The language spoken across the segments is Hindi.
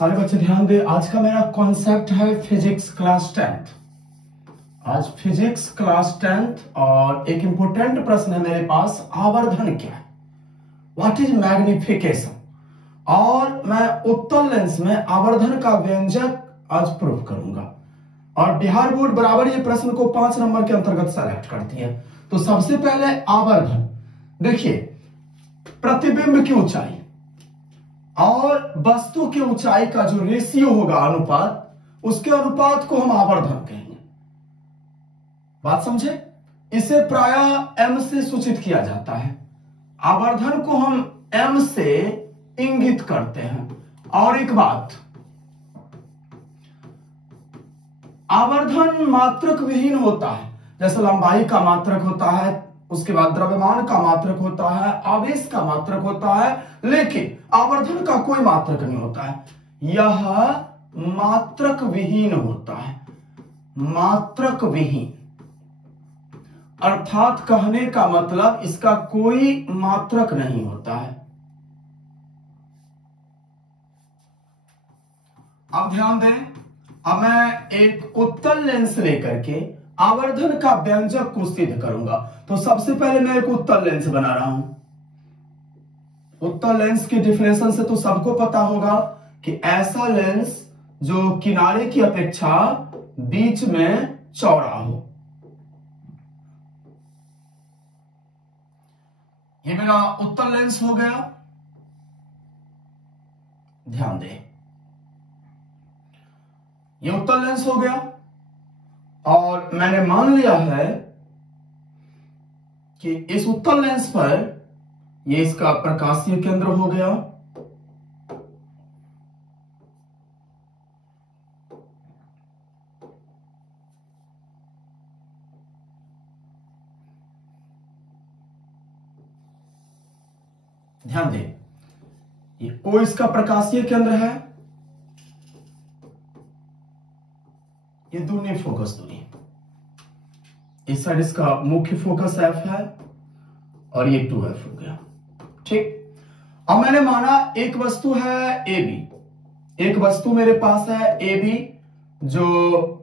सारे बच्चे ध्यान दें, आज का मेरा कॉन्सेप्ट है फिजिक्स क्लास 10th। आज फिजिक्स क्लास 10th और एक इंपॉर्टेंट प्रश्न है मेरे पास, आवर्धन क्या है, व्हाट इज मैग्निफिकेशन। और मैं उत्तल लेंस में आवर्धन का व्यंजक आज प्रूव करूंगा। और बिहार बोर्ड बराबर ये प्रश्न को 5 नंबर के अंतर्गत सेलेक्ट करती है। तो सबसे पहले आवर्धन, देखिए प्रतिबिंब की ऊंचाई और वस्तु की ऊंचाई का जो रेशियो होगा, अनुपात, उसके अनुपात को हम आवर्धन कहेंगे। बात समझे? इसे प्रायः m से सूचित किया जाता है। आवर्धन को हम m से इंगित करते हैं। और एक बात, आवर्धन मात्रक विहीन होता है। जैसे लंबाई का मात्रक होता है, उसके बाद द्रव्यमान का मात्रक होता है, आवेश का मात्रक होता है, लेकिन आवर्धन का कोई मात्रक नहीं होता है। यह मात्रक विहीन होता है। मात्रक विहीन अर्थात कहने का मतलब इसका कोई मात्रक नहीं होता है। अब ध्यान दें, अब मैं एक उत्तल लेंस लेकर के आवर्धन का व्यंजक को सिद्ध करूंगा। तो सबसे पहले मैं एक उत्तल लेंस बना रहा हूं। उत्तल लेंस की डिफिनेशन से तो सबको पता होगा कि ऐसा लेंस जो किनारे की अपेक्षा बीच में चौड़ा हो। ये मेरा उत्तल लेंस हो गया। ध्यान दें, ये उत्तल लेंस हो गया और मैंने मान लिया है कि इस उत्तल लेंस पर ये इसका प्रकाशीय केंद्र हो गया। ध्यान दें, ये O इसका प्रकाशीय केंद्र है, ये दूनी फोकस दूरी, इस साइड इसका मुख्य फोकस F है और ये 2F हो गया। ठीक, अब मैंने माना एक वस्तु है AB, एक वस्तु मेरे पास है AB जो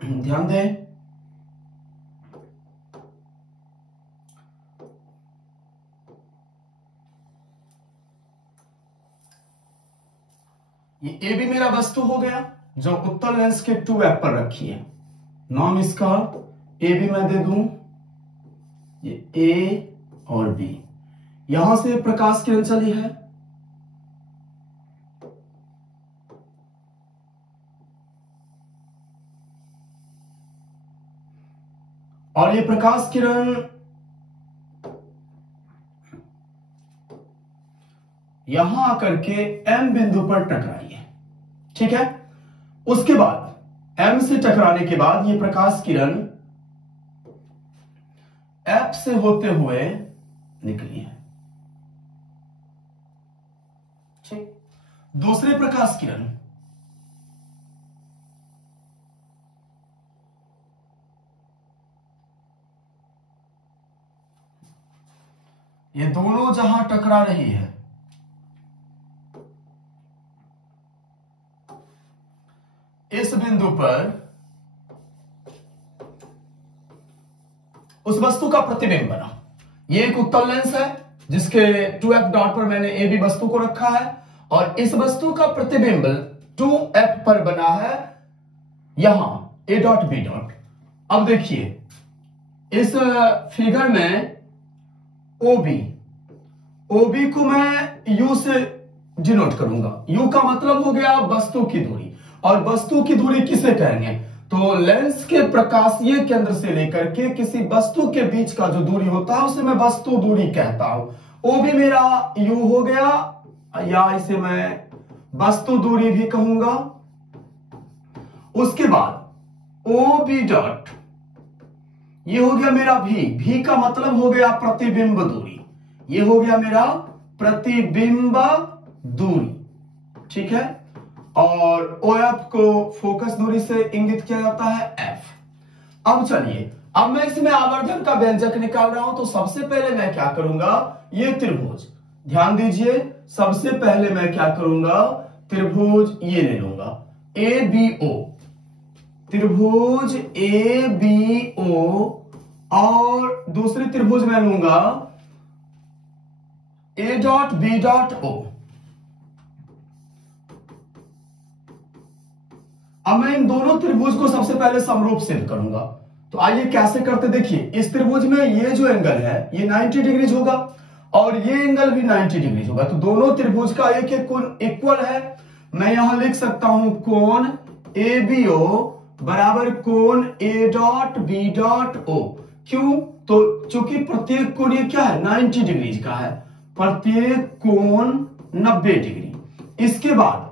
ध्यान दें, ये AB मेरा वस्तु हो गया जो उत्तल लेंस के 2F पर रखी है। नाम इसका AB मैं दे दूं, ये A और B। यहां से प्रकाश किरण चली है और ये प्रकाश किरण यहां आकर के M बिंदु पर टकराई है। ठीक है, उसके बाद M से टकराने के बाद ये प्रकाश किरण F से होते हुए निकली है। ठीक, दूसरी प्रकाश किरण ये दोनों जहां टकरा रही है, इस बिंदु पर उस वस्तु का प्रतिबिंब बना। ये एक उत्तल लेंस है जिसके 2F डॉट पर मैंने AB वस्तु को रखा है और इस वस्तु का प्रतिबिंब 2F पर बना है, यहां A डॉट B डॉट। अब देखिए इस फिगर में OB को मैं U से डिनोट करूंगा। U का मतलब हो गया वस्तु की दूरी, और वस्तु की दूरी किसे कहेंगे? तो लेंस के प्रकाशीय केंद्र से लेकर के किसी वस्तु के बीच का जो दूरी होता है उसे मैं वस्तु दूरी कहता हूं। OB मेरा U हो गया, या इसे मैं वस्तु दूरी भी कहूंगा। उसके बाद OB डॉट, ये हो गया मेरा V का मतलब हो गया प्रतिबिंब दूरी। ये हो गया मेरा प्रतिबिंब दूरी, ठीक है। और OF को फोकस दूरी से इंगित किया जाता है F। अब चलिए, अब मैं इसमें आवर्धन का व्यंजक निकाल रहा हूं, तो सबसे पहले मैं क्या करूंगा, ये त्रिभुज, ध्यान दीजिए, सबसे पहले मैं क्या करूंगा, त्रिभुज ये ले लूंगा ABO, त्रिभुज ABO, और दूसरी त्रिभुज मैं लूंगा A.B.O। अब मैं इन दोनों त्रिभुज को सबसे पहले समरूप सिद्ध करूंगा। तो आइए कैसे करते, देखिए इस त्रिभुज में ये जो एंगल है ये 90 डिग्री होगा और ये एंगल भी 90 डिग्री होगा, तो दोनों त्रिभुज का एक एक कोण इक्वल है। मैं यहां लिख सकता हूं कोण ABO बराबर कोण A.B.O। क्यों, तो चूंकि प्रत्येक कोण ये क्या है, 90 डिग्री का है, प्रत्येक कोण 90 डिग्री। इसके बाद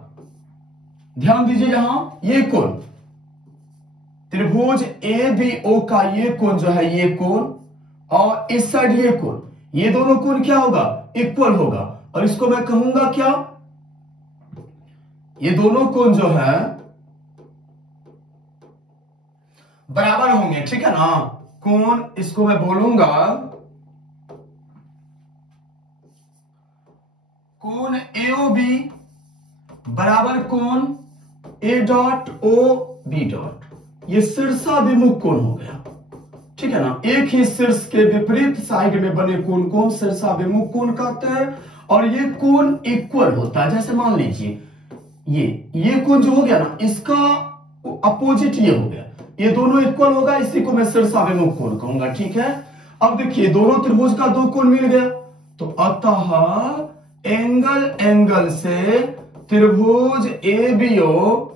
ध्यान दीजिए, यहां ये कोण त्रिभुज ABO का ये कोण जो है, ये कोण, और इस साइड ये कोण, ये दोनों कोण क्या होगा, इक्वल होगा, और इसको मैं कहूंगा क्या, ये दोनों कोण जो है बराबर होंगे, ठीक है ना। कोण इसको मैं बोलूंगा कोण AOB बराबर कोण A.O.B। ये शीर्षाभिमुख कोण हो गया, ठीक है ना। एक ही शीर्ष के विपरीत साइड में बने कोण को शीर्षाभिमुख कोण कहते हैं, और ये कोण इक्वल होता है। जैसे मान लीजिए ये कोण जो हो गया ना, इसका अपोजिट ये हो गया, ये दोनों इक्वल होगा, इसी को मैं शीर्षाभिमुख कोण कहूंगा, ठीक है। अब देखिए दोनों त्रिभुज का दो कोण मिल गया, तो अतः एंगल से त्रिभुज ABO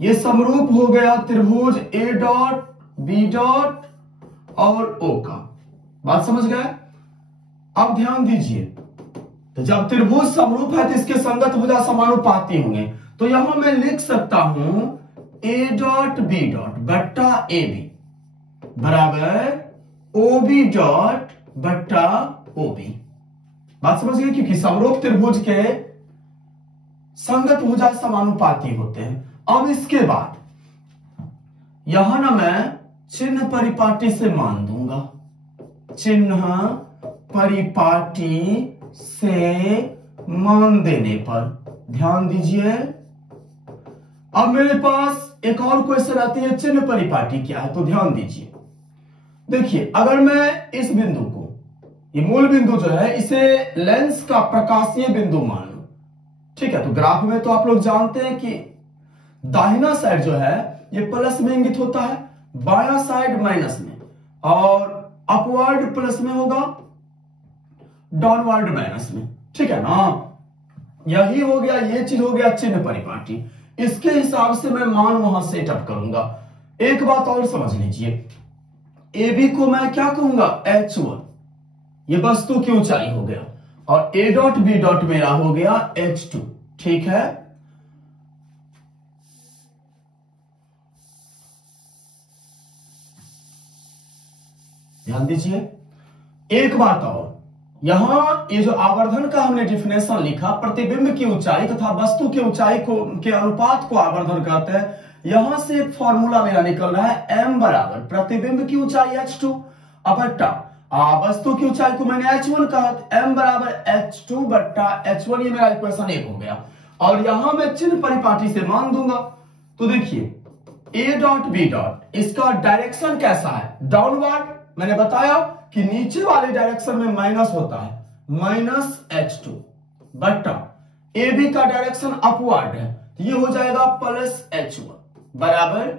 ये समरूप हो गया त्रिभुज A.B. और O का। बात समझ गए। अब ध्यान दीजिए, तो जब त्रिभुज समरूप है तो इसके संगत भुजा समानुपाती होंगे, तो यहां मैं लिख सकता हूं A.B. बट्टा AB बराबर OB बट्टा OB। बात समझ गए, क्योंकि समरूप त्रिभुज के संगत भुजा समानुपाती होते हैं। अब इसके बाद यहां ना मैं चिन्ह परिपाटी से मान दूंगा, चिन्ह परिपाटी से मान देने पर ध्यान दीजिए, अब मेरे पास एक और क्वेश्चन आती है, चिन्ह परिपाटी क्या है, तो ध्यान दीजिए। देखिए अगर मैं इस बिंदु को, ये मूल बिंदु जो है, इसे लेंस का प्रकाशीय बिंदु मान लूं, ठीक है। तो ग्राफ में तो आप लोग जानते हैं कि दाहिना साइड जो है ये प्लस में इंगित होता है, बायां साइड माइनस में, और अपवर्ड प्लस में होगा, डाउनवर्ड माइनस में, ठीक है ना। यही हो गया, ये चीज हो गया चिन्ह परिपाटी। इसके हिसाब से मैं मान वहां सेटअप करूंगा। एक बात और समझ लीजिए, AB को मैं क्या कहूंगा, H1, ये वस्तु की ऊंचाई हो गया, और A.B. मेरा हो गया H2, ठीक है। ध्यान दीजिए एक बात और, यहां ये जो आवर्धन का हमने डिफिनेशन लिखा, प्रतिबिंब की ऊंचाई तथा वस्तु की ऊंचाई को के अनुपात को आवर्धन कहते हैं। यहां से एक फॉर्मूला मेरा निकल रहा है, m बराबर प्रतिबिंब की ऊंचाई H2 बट्टा वस्तु की ऊंचाई को मैंने H1 कहा, m बराबर H2 बट्टा H1, ये मेरा इक्वेशन 1 हो गया। और यहां मैं चिन्ह परिपाटी से मान दूंगा, तो देखिए A.B. इसका डायरेक्शन कैसा है, डाउनवर्ड। मैंने बताया कि नीचे वाले डायरेक्शन में माइनस होता है, माइनस H2 बट्टा AB का डायरेक्शन अपवर्ड है, तो ये हो जाएगा प्लस H1 बराबर,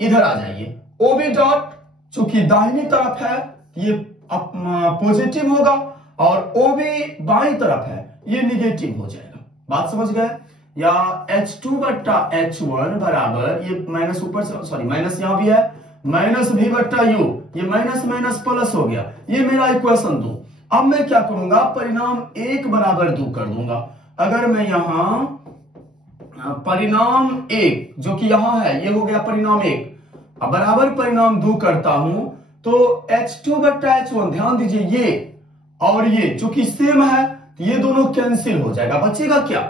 इधर आ जाइए OB डॉट, चूंकि दाहिनी तरफ है ये पॉजिटिव होगा, और OB बाईं तरफ है ये निगेटिव हो जाएगा। बात समझ गए, या H2 बट्टा H1 बराबर, ये माइनस ऊपर से, सॉरी माइनस यहां भी है, माइनस V बट्टा U, ये माइनस माइनस प्लस हो गया, ये मेरा इक्वेशन 2। अब मैं क्या करूंगा, परिणाम 1 बराबर 2 कर दूंगा। अगर मैं यहां परिणाम 1 जो कि यहां है, ये हो गया परिणाम 1, अब बराबर परिणाम 2 करता हूं, तो H2 बट्टा H1, ध्यान दीजिए ये और ये चूंकि सेम है, ये दोनों कैंसिल हो जाएगा, बचेगा क्या,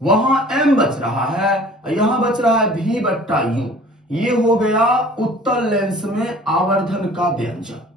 वहां m बच रहा है, यहां बच रहा है v/u। ये हो गया उत्तल लेंस में आवर्धन का व्यंजक।